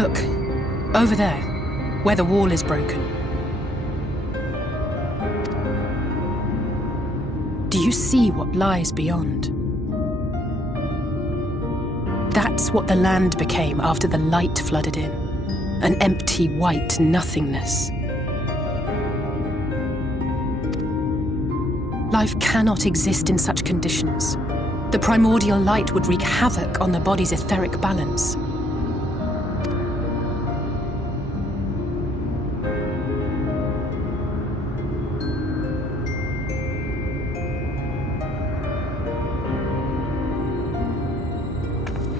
Look, over there, where the wall is broken. Do you see what lies beyond? That's what the land became after the light flooded in. An empty white nothingness. Life cannot exist in such conditions. The primordial light would wreak havoc on the body's etheric balance.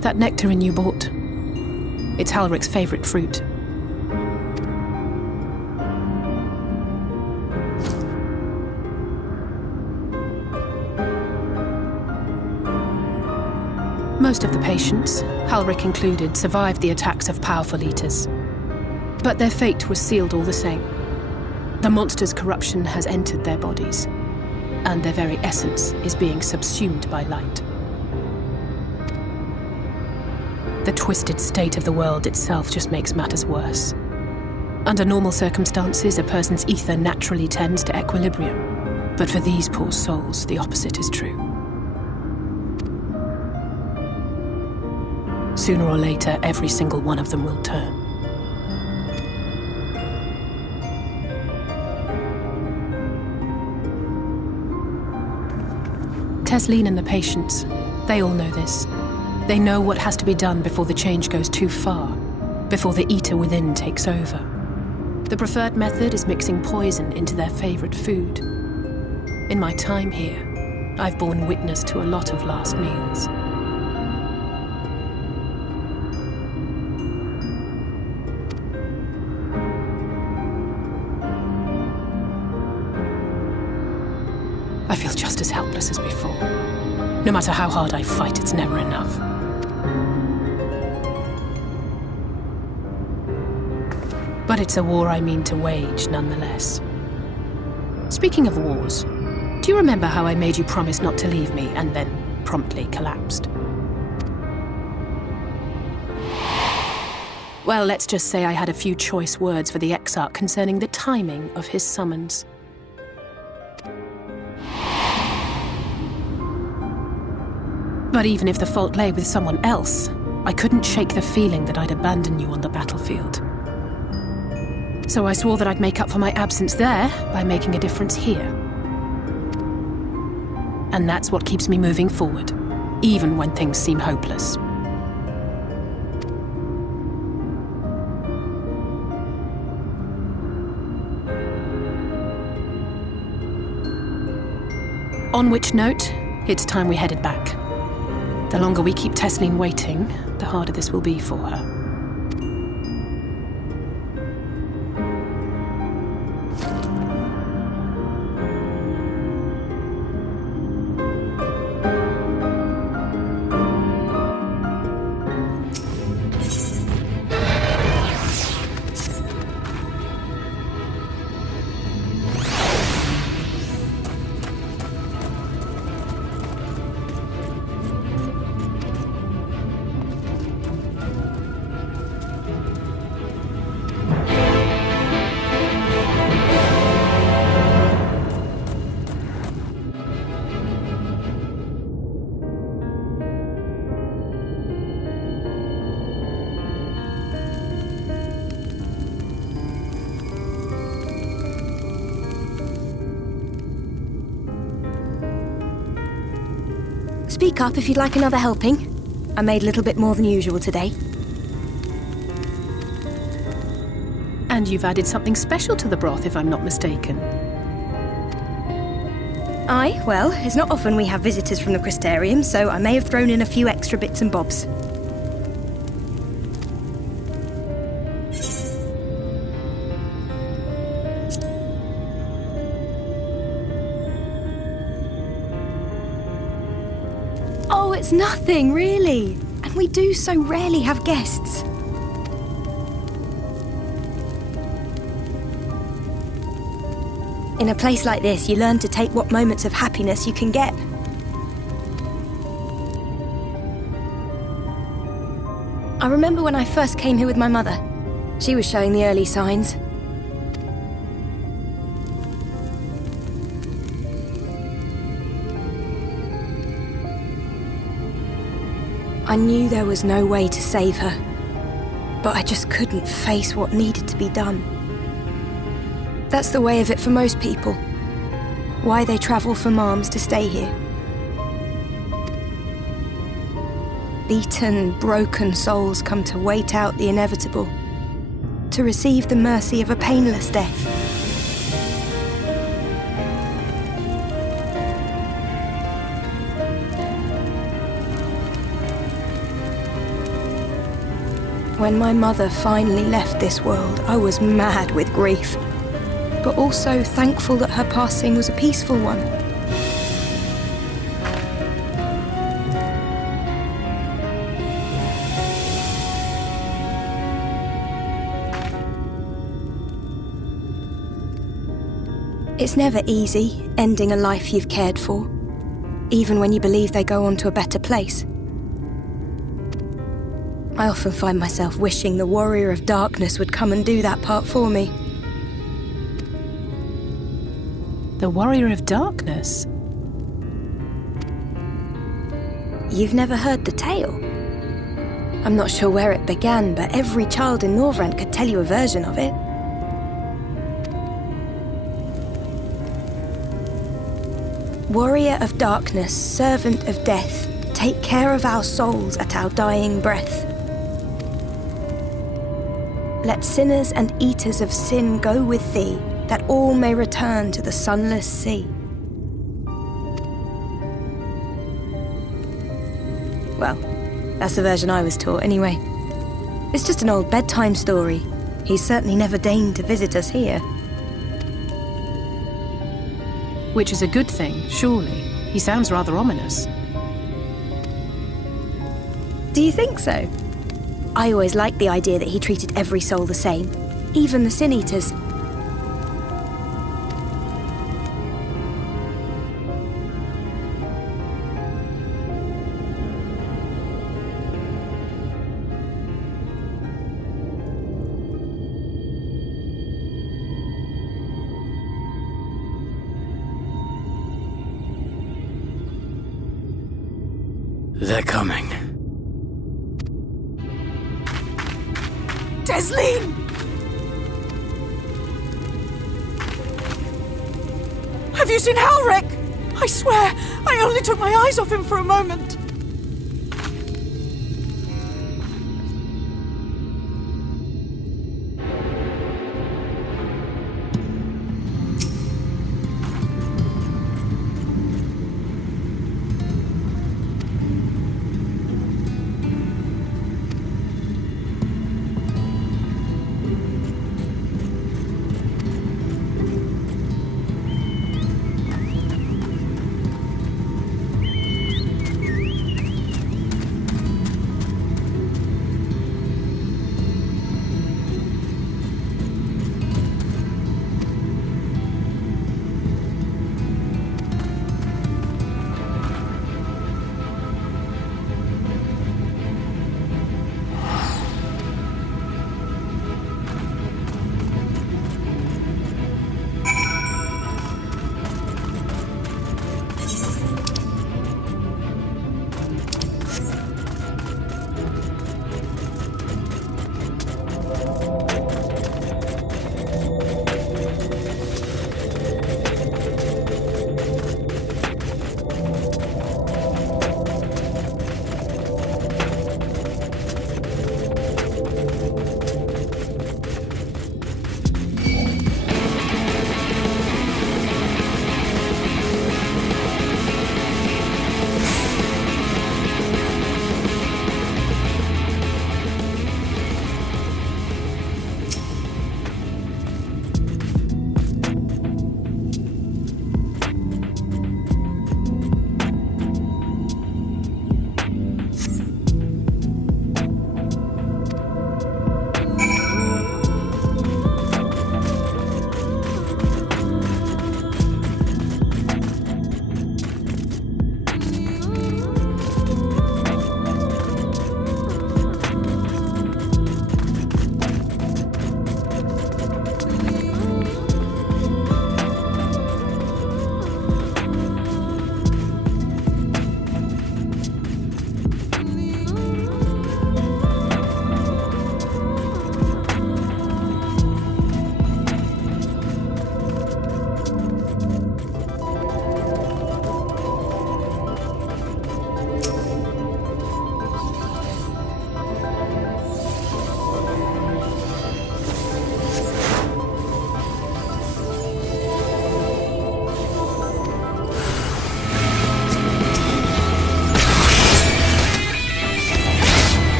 That nectarine you bought, it's Halric's favorite fruit. Most of the patients, Halric included, survived the attacks of powerful eaters. But their fate was sealed all the same. The monster's corruption has entered their bodies, and their very essence is being subsumed by light. The twisted state of the world itself just makes matters worse. Under normal circumstances, a person's ether naturally tends to equilibrium. But for these poor souls, the opposite is true. Sooner or later, every single one of them will turn. Tesleen and the patients, they all know this. They know what has to be done before the change goes too far, before the eater within takes over. The preferred method is mixing poison into their favorite food. In my time here, I've borne witness to a lot of last meals. I feel just as helpless as before. No matter how hard I fight, it's never enough. But it's a war I mean to wage, nonetheless. Speaking of wars, do you remember how I made you promise not to leave me and then promptly collapsed? Well, let's just say I had a few choice words for the Exarch concerning the timing of his summons. But even if the fault lay with someone else, I couldn't shake the feeling that I'd abandon you on the battlefield. So I swore that I'd make up for my absence there by making a difference here. And that's what keeps me moving forward, even when things seem hopeless. On which note, it's time we headed back. The longer we keep Tesleen waiting, the harder this will be for her. Speak up if you'd like another helping. I made a little bit more than usual today. And you've added something special to the broth, if I'm not mistaken. Aye, well, it's not often we have visitors from the Crystarium, so I may have thrown in a few extra bits and bobs. Oh, it's nothing, really. And we do so rarely have guests. In a place like this, you learn to take what moments of happiness you can get. I remember when I first came here with my mother. She was showing the early signs. I knew there was no way to save her, but I just couldn't face what needed to be done. That's the way of it for most people. Why they travel for moms to stay here. Beaten, broken souls come to wait out the inevitable, to receive the mercy of a painless death. When my mother finally left this world, I was mad with grief, but also thankful that her passing was a peaceful one. It's never easy, ending a life you've cared for, even when you believe they go on to a better place. I often find myself wishing the Warrior of Darkness would come and do that part for me. The Warrior of Darkness? You've never heard the tale? I'm not sure where it began, but every child in Norvrent could tell you a version of it. Warrior of Darkness, servant of death, take care of our souls at our dying breath. Let sinners and eaters of sin go with thee, that all may return to the sunless sea. Well, that's the version I was taught anyway. It's just an old bedtime story. He's certainly never deigned to visit us here. Which is a good thing, surely. He sounds rather ominous. Do you think so? I always liked the idea that he treated every soul the same, even the Sin Eaters. They're coming. Desleen! Have you seen Halric? I swear, I only took my eyes off him for a moment.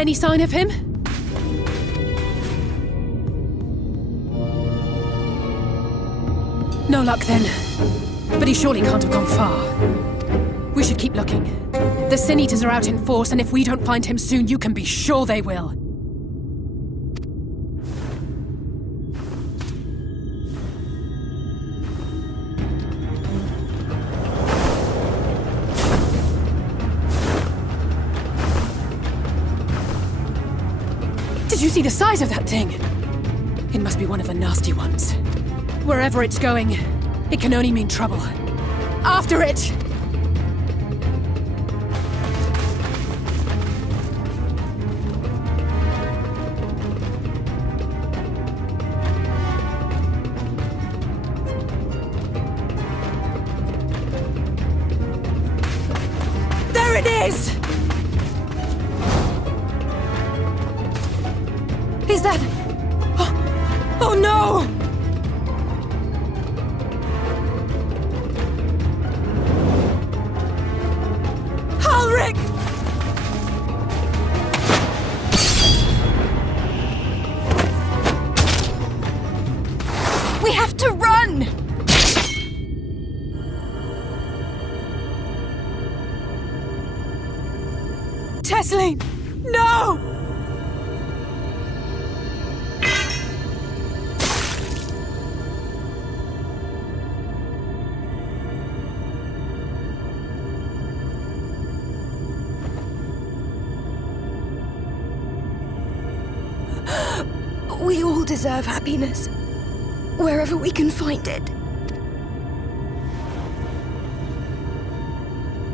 Any sign of him? No luck then. But he surely can't have gone far. We should keep looking. The Sin Eaters are out in force, and if we don't find him soon, you can be sure they will. Did you see the size of that thing? It must be one of the nasty ones. Wherever it's going, it can only mean trouble. After it! There it is! Is that... Oh no! Ulrich! We have to run! Tesseline! No! We all deserve happiness, wherever we can find it.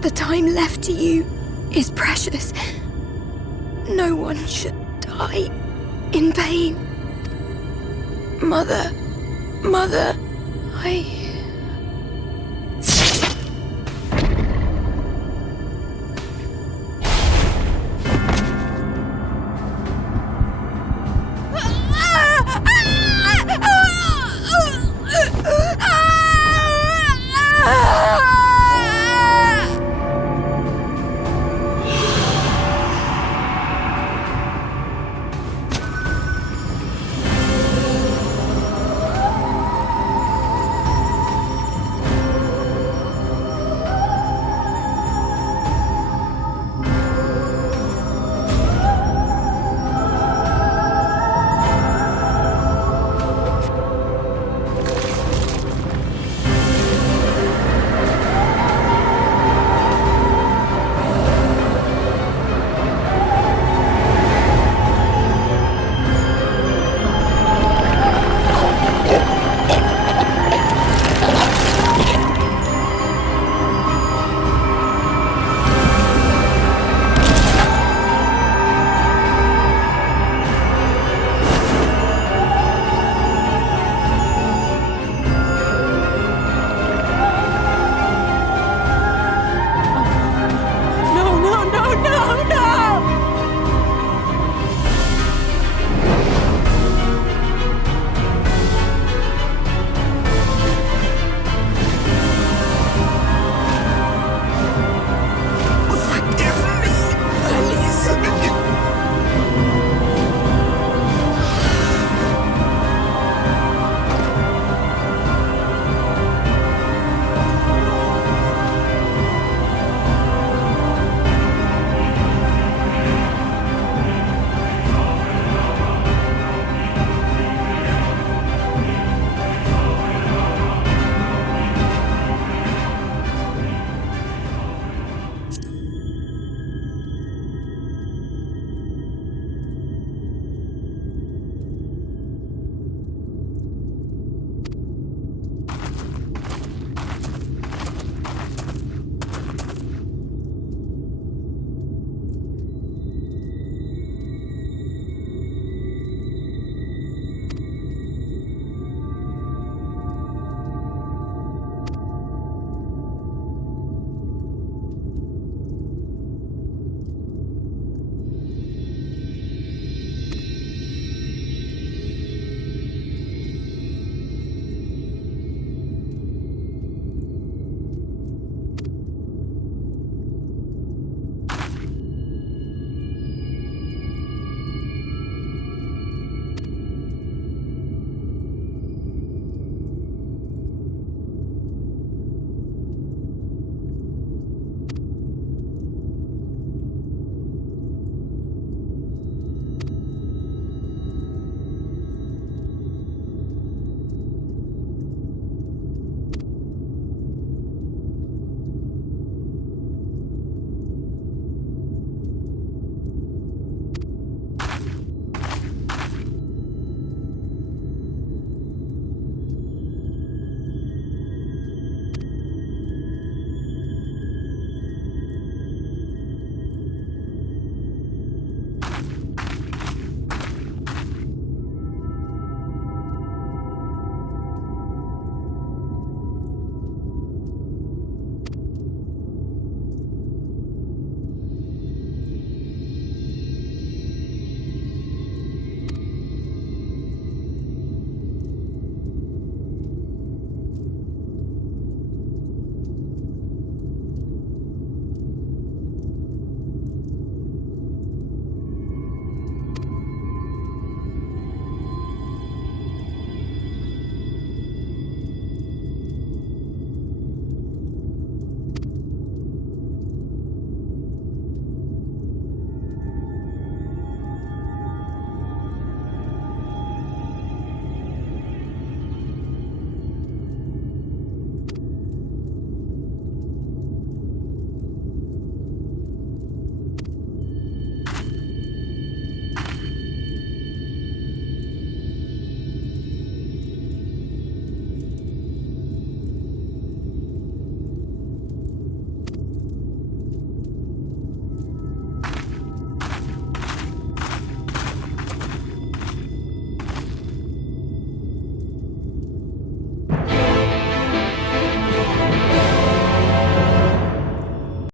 The time left to you is precious. No one should die in pain. Mother, I...